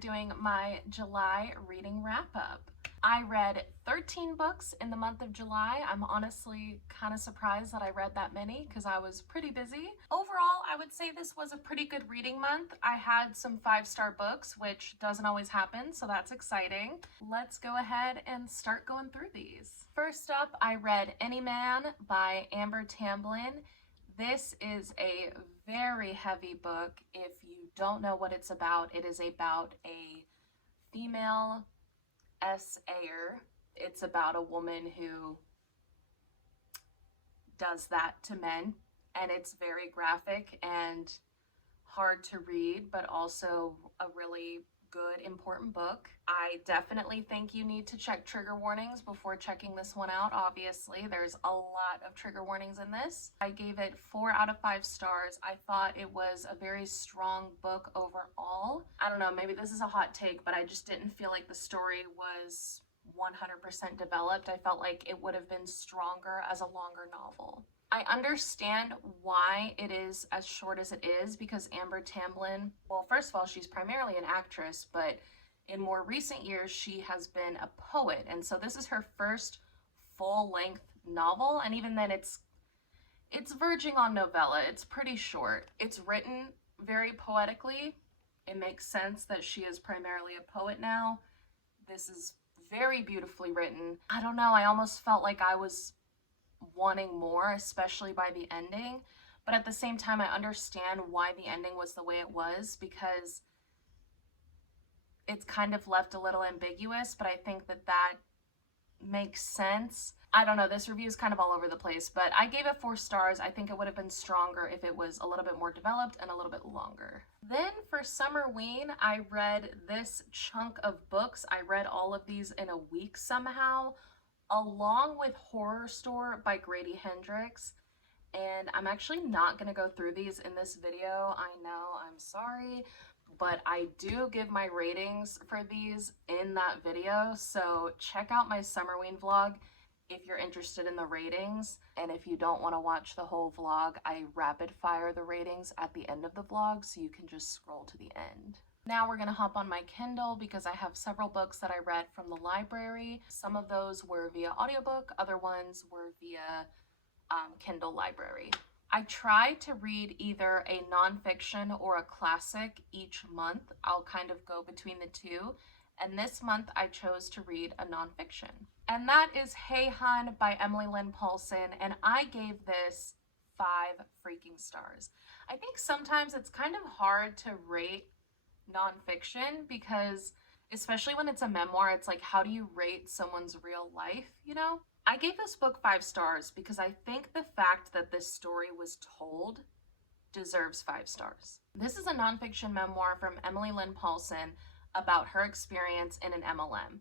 doing my July reading wrap up. I read 13 books in the month of July. I'm honestly kind of surprised that I read that many because I was pretty busy. Overall, I would say this was a pretty good reading month. I had some 5-star books, which doesn't always happen, so that's exciting. Let's go ahead and start going through these. First up, I read Any Man by Amber Tamblyn. This is a very heavy book. If you don't know what it's about, it is about a female essayer. It's about a woman who does that to men, and it's very graphic and hard to read, but also a really good, important book. I definitely think you need to check trigger warnings before checking this one out. Obviously, there's a lot of trigger warnings in this. I gave it 4 out of 5 stars. I thought it was a very strong book overall. I don't know, maybe this is a hot take, but I just didn't feel like the story was 100% developed. I felt like it would have been stronger as a longer novel. I understand why it is as short as it is because Amber Tamblyn, well, first of all, she's primarily an actress, but in more recent years, she has been a poet. And so this is her first full-length novel. And even then, it's verging on novella. It's pretty short. It's written very poetically. It makes sense that she is primarily a poet now. This is very beautifully written. I don't know, I almost felt like I was wanting more, especially by the ending, but at the same time I understand why the ending was the way it was because it's kind of left a little ambiguous, but I think that makes sense. I don't know, this review is kind of all over the place, but I gave it 4 stars. I think it would have been stronger if it was a little bit more developed and a little bit longer. Then for Summerween, I read this chunk of books. I read all of these in a week somehow, along with Horror Store by Grady Hendrix. And I'm actually not going to go through these in this video. I know, I'm sorry, but I do give my ratings for these in that video. So check out my Summerween vlog if you're interested in the ratings. And if you don't want to watch the whole vlog, I rapid fire the ratings at the end of the vlog so you can just scroll to the end. Now we're going to hop on my Kindle because I have several books that I read from the library. Some of those were via audiobook, other ones were via Kindle library. I try to read either a nonfiction or a classic each month. I'll kind of go between the two. And this month I chose to read a nonfiction. And that is Hey Hun by Emily Lynn Paulson. And I gave this 5 freaking stars. I think sometimes it's kind of hard to rate nonfiction because, especially when it's a memoir, it's like, how do you rate someone's real life, you know? I gave this book 5 stars because I think the fact that this story was told deserves 5 stars. This is a nonfiction memoir from Emily Lynn Paulson about her experience in an MLM.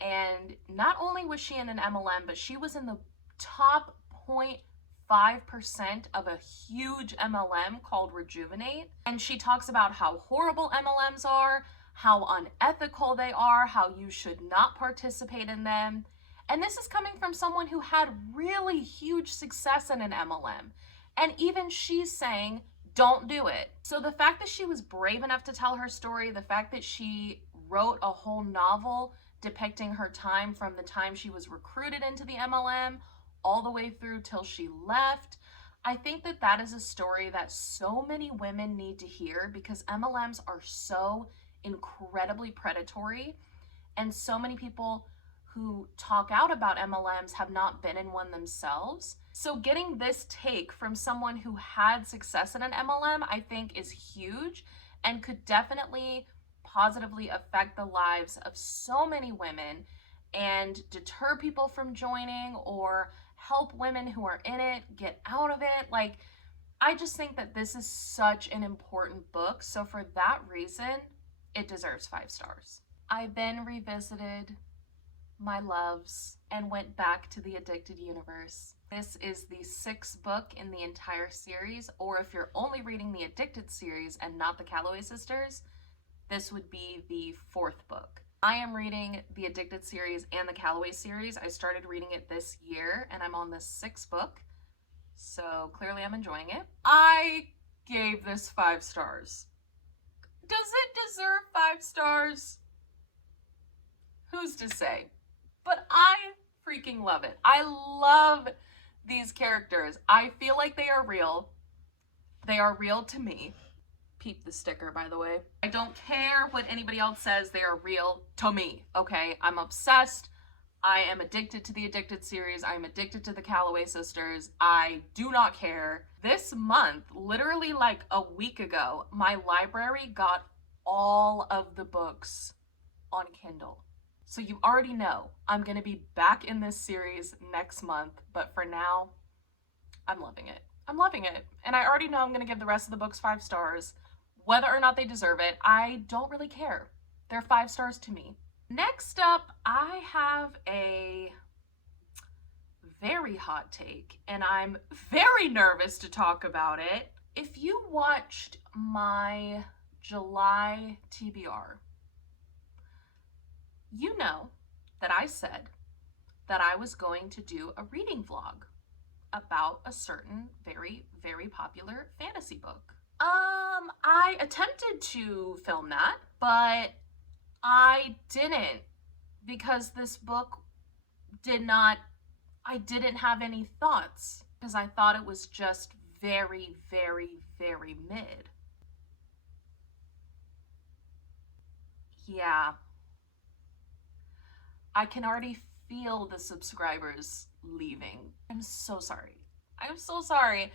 And not only was she in an MLM, but she was in the top 0.5% of a huge MLM called Rejuvenate. And she talks about how horrible MLMs are, how unethical they are, how you should not participate in them. And this is coming from someone who had really huge success in an MLM. And even she's saying, don't do it. So the fact that she was brave enough to tell her story, the fact that she wrote a whole novel depicting her time from the time she was recruited into the MLM all the way through till she left, I think that that is a story that so many women need to hear because MLMs are so incredibly predatory, and so many people who talk out about MLMs have not been in one themselves. So getting this take from someone who had success in an MLM, I think is huge and could definitely positively affect the lives of so many women and deter people from joining or help women who are in it get out of it. Like, I just think that this is such an important book. So for that reason, it deserves 5 stars. I then revisited my loves and went back to the Addicted universe. This is the 6th book in the entire series, or if you're only reading the Addicted series and not the Calloway sisters, this would be the 4th book. I am reading the Addicted series and the Calloway series. I started reading it this year and I'm on the 6th book, so clearly I'm enjoying it. I gave this 5 stars. Does it deserve 5 stars? Who's to say? But I freaking love it. I love these characters. I feel like they are real. They are real to me. Peep the sticker, by the way. I don't care what anybody else says. They are real to me, okay? I'm obsessed. I am addicted to the Addicted series. I'm addicted to the Calloway sisters. I do not care. This month, literally like a week ago, my library got all of the books on Kindle. So you already know I'm going to be back in this series next month, but for now, I'm loving it. I'm loving it. And I already know I'm going to give the rest of the books 5 stars. Whether or not they deserve it, I don't really care. They're 5 stars to me. Next up, I have a very hot take, and I'm very nervous to talk about it. If you watched my July TBR, you know that I said that I was going to do a reading vlog about a certain very, very popular fantasy book. I attempted to film that, but I didn't, because this book I didn't have any thoughts, because I thought it was just very, very, very mid. Yeah. I can already feel the subscribers leaving. I'm so sorry. I'm so sorry.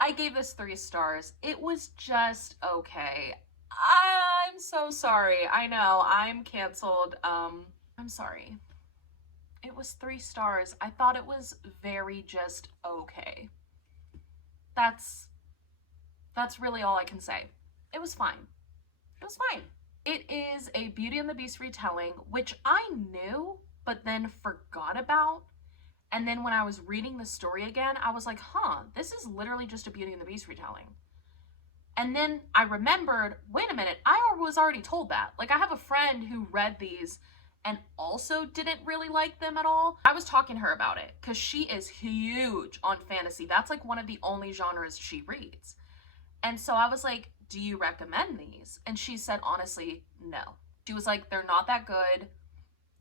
I gave this 3 stars. It was just okay. I'm so sorry. I know, I'm canceled. I'm sorry. It was 3 stars. I thought it was very just okay. That's really all I can say. It was fine. It was fine. It is a Beauty and the Beast retelling, which I knew, but then forgot about. And then when I was reading the story again, I was like, huh, this is literally just a Beauty and the Beast retelling. And then I remembered, wait a minute, I was already told that. Like, I have a friend who read these and also didn't really like them at all. I was talking to her about it because she is huge on fantasy. That's like one of the only genres she reads. And so I was like, do you recommend these? And she said, honestly, no. She was like, they're not that good.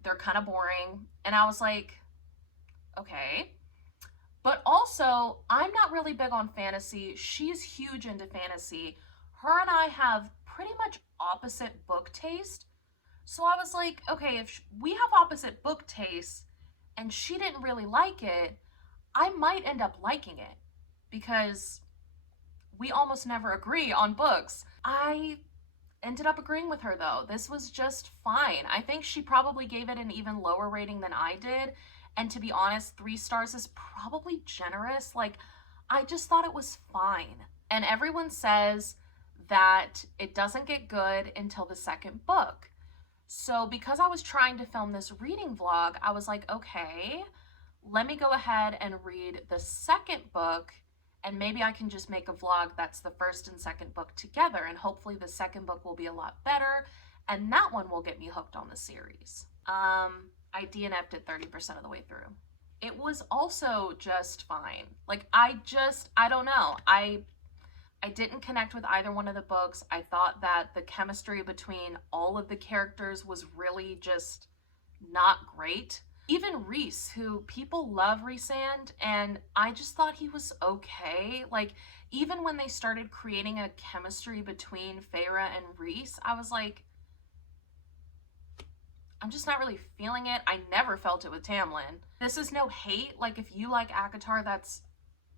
They're kind of boring. And I was like, okay. But also, I'm not really big on fantasy. She's huge into fantasy. Her and I have pretty much opposite book taste. So I was like, okay, if we have opposite book tastes and she didn't really like it, I might end up liking it because we almost never agree on books. I ended up agreeing with her though. This was just fine. I think she probably gave it an even lower rating than I did. And to be honest, 3 stars is probably generous. Like, I just thought it was fine. And everyone says that it doesn't get good until the 2nd book. So because I was trying to film this reading vlog, I was like, okay, let me go ahead and read the 2nd book, and maybe I can just make a vlog that's the 1st and 2nd book together, and hopefully the 2nd book will be a lot better, and that one will get me hooked on the series. I DNF'd it 30% of the way through. It was also just fine. Like, I don't know. I didn't connect with either one of the books. I thought that the chemistry between all of the characters was really just not great. Even Rhys, who people love Rhysand, and I just thought he was okay. Like, even when they started creating a chemistry between Feyre and Rhys, I was like, I'm just not really feeling it. I never felt it with Tamlin. This is no hate. Like, if you like ACOTAR,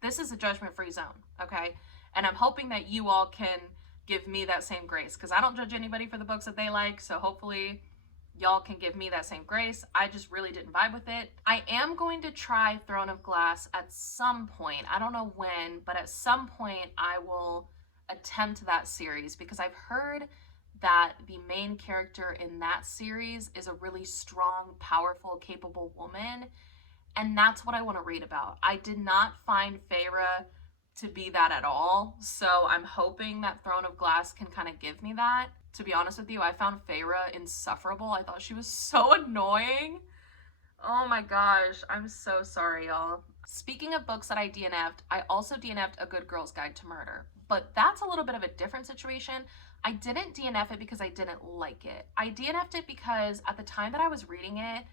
this is a judgment-free zone, okay? And I'm hoping that you all can give me that same grace, because I don't judge anybody for the books that they like, so hopefully y'all can give me that same grace. I just really didn't vibe with it. I am going to try Throne of Glass at some point. I don't know when, but at some point I will attempt that series, because I've heard that the main character in that series is a really strong, powerful, capable woman, and that's what I want to read about. I did not find Feyre to be that at all, so I'm hoping that Throne of Glass can kind of give me that. To be honest with you, I found Feyre insufferable. I thought she was so annoying. Oh my gosh, I'm so sorry, y'all. Speaking of books that I DNF'd, I also DNF'd A Good Girl's Guide to Murder. but that's a little bit of a different situation. I didn't DNF it because I didn't like it. I DNF'd it because at the time that I was reading it,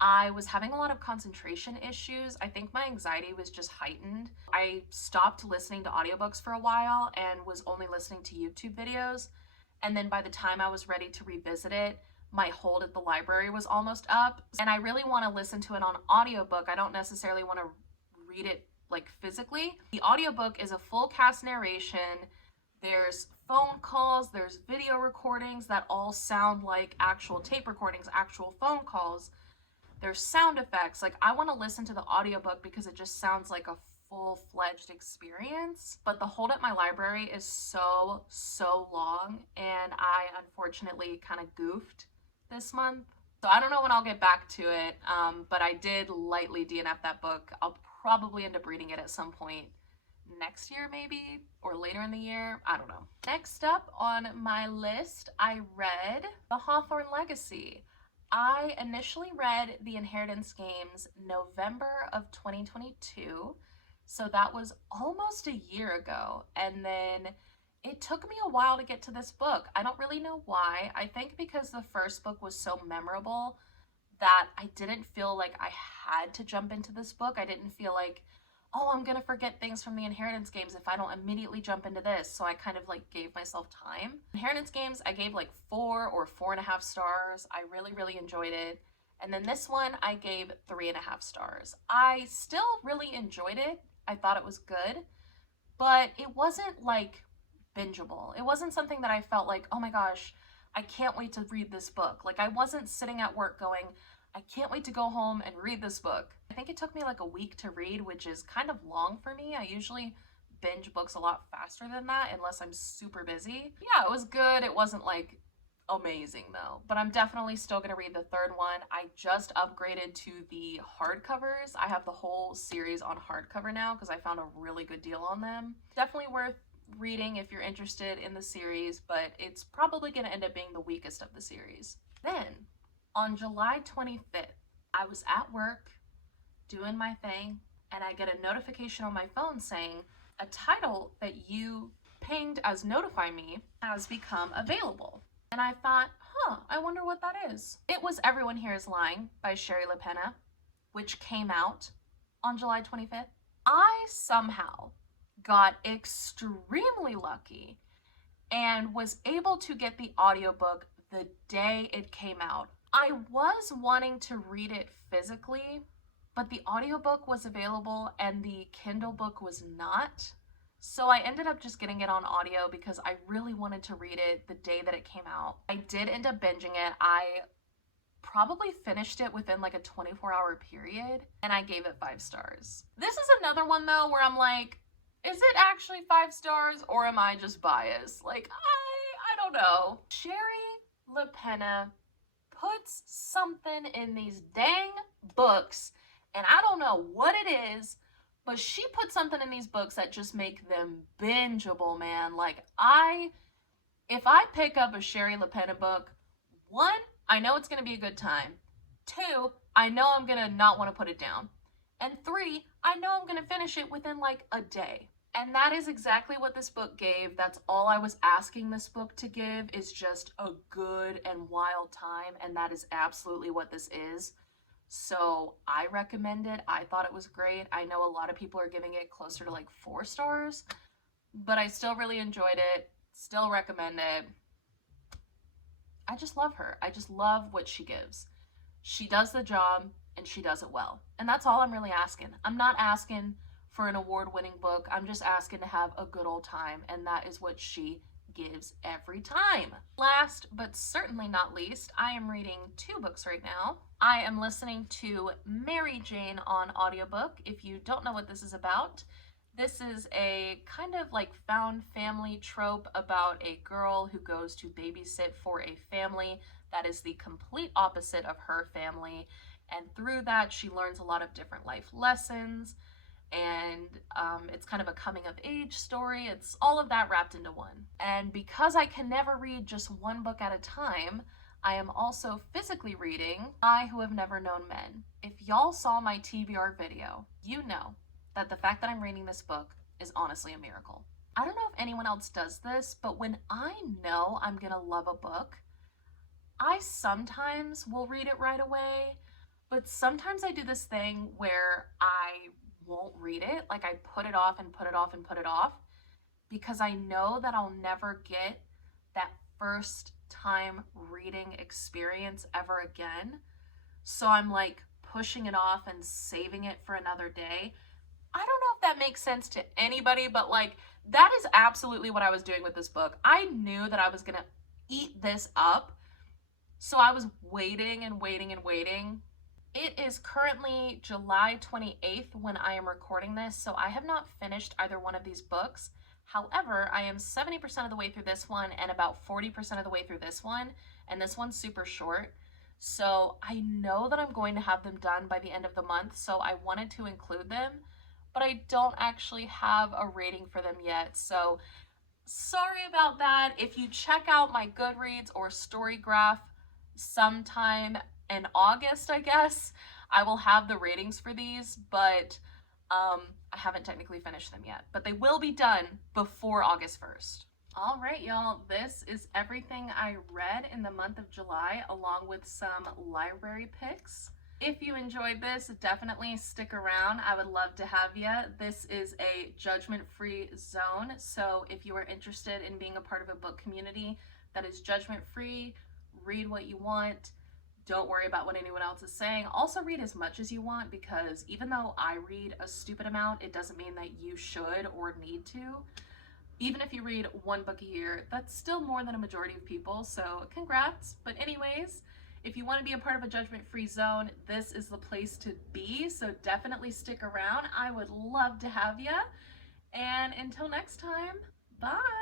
I was having a lot of concentration issues. I think my anxiety was just heightened. I stopped listening to audiobooks for a while and was only listening to YouTube videos. And then by the time I was ready to revisit it, my hold at the library was almost up. And I really want to listen to it on audiobook. I don't necessarily want to read it like physically. The audiobook is a full cast narration. There's phone calls, there's video recordings that all sound like actual tape recordings, actual phone calls. There's sound effects. Like, I want to listen to the audiobook because it just sounds like a full-fledged experience. But the hold at my library is so long, and I unfortunately kind of goofed this month. So I don't know when I'll get back to it, but I did lightly DNF that book. I'll probably end up reading it at some point next year maybe, or later in the year. I don't know. Next up on my list, I read The Hawthorne Legacy. I initially read The Inheritance Games November of 2022, so that was almost a year ago, and then it took me a while to get to this book. I don't really know why. I think because the first book was so memorable that I didn't feel like I had to jump into this book. I didn't feel like, oh, I'm gonna forget things from the Inheritance Games if I don't immediately jump into this. So I kind of like gave myself time. Inheritance Games, I gave like 4 or 4.5 stars. I really enjoyed it. And then this one, I gave 3.5 stars. I still really enjoyed it. I thought it was good, but it wasn't like bingeable. It wasn't something that I felt like, oh my gosh, I can't wait to read this book. Like, I wasn't sitting at work going, I can't wait to go home and read this book. I think it took me like a week to read, which is kind of long for me. I usually binge books a lot faster than that unless I'm super busy. Yeah, it was good. It wasn't like amazing though, but I'm definitely still gonna read the third one. I just upgraded to the hardcovers. I have the whole series on hardcover now because I found a really good deal on them. Definitely worth reading if you're interested in the series, but it's probably gonna end up being the weakest of the series. Then on July 25th, I was at work doing my thing, and I get a notification on my phone saying a title that you pinged as notify me has become available. And I thought, I wonder what that is. It was Everyone Here Is Lying by Shari LaPena, which came out on July 25th. I somehow got extremely lucky and was able to get the audiobook the day it came out. I was wanting to read it physically, but the audiobook was available and the Kindle book was not. So I ended up just getting it on audio because I really wanted to read it the day that it came out. I did end up binging it. I probably finished it within like a 24-hour period, and I gave it 5 stars. This is another one though where I'm like, is it actually 5 stars or am I just biased? Like, I don't know. Shari LaPena puts something in these dang books, and I don't know what it is, but she put something in these books that just make them bingeable, man. Like, if I pick up a Shari LaPena book, 1, I know it's gonna be a good time. 2, I know I'm gonna not want to put it down. And 3, I know I'm gonna finish it within like a day. And that is exactly what this book gave. That's all I was asking this book to give, is just a good and wild time, and that is absolutely what this is. So I recommend it. I thought it was great. I know a lot of people are giving it closer to like 4 stars, but I still really enjoyed it. Still recommend it. I just love her. I just love what she gives. She does the job and she does it well. And that's all I'm really asking. I'm not asking for an award-winning book. I'm just asking to have a good old time, and that is what she gives every time. Last but certainly not least, I am reading 2 books right now. I am listening to Mary Jane on audiobook. If you don't know what this is about, this is a kind of like found family trope about a girl who goes to babysit for a family that is the complete opposite of her family, and through that she learns a lot of different life lessons, and it's kind of a coming of age story. It's all of that wrapped into one. And because I can never read just one book at a time, I am also physically reading I Who Have Never Known Men. If y'all saw my TBR video, you know that the fact that I'm reading this book is honestly a miracle. I don't know if anyone else does this, but when I know I'm gonna love a book, I sometimes will read it right away, but sometimes I do this thing where I won't read it. Like I put it off and put it off and put it off because I know that I'll never get that first time reading experience ever again. So I'm like pushing it off and saving it for another day. I don't know if that makes sense to anybody, but like that is absolutely what I was doing with this book. I knew that I was going to eat this up. So I was waiting and waiting and waiting. It is currently July 28th when I am recording this, so I have not finished either one of these books. However, I am 70% of the way through this one and about 40% of the way through this one, and this one's super short. So I know that I'm going to have them done by the end of the month, so I wanted to include them, but I don't actually have a rating for them yet. So sorry about that. If you check out my Goodreads or Storygraph sometime in August, I guess, I will have the ratings for these, but I haven't technically finished them yet. But they will be done before August 1st. All right, y'all, this is everything I read in the month of July, along with some library picks. If you enjoyed this, definitely stick around. I would love to have you. This is a judgment-free zone, so if you are interested in being a part of a book community that is judgment-free, read what you want, don't worry about what anyone else is saying. Also read as much as you want, because even though I read a stupid amount, it doesn't mean that you should or need to. Even if you read one book a year, that's still more than a majority of people, so congrats. But anyways, if you want to be a part of a judgment-free zone, this is the place to be, so definitely stick around. I would love to have you. And until next time, bye!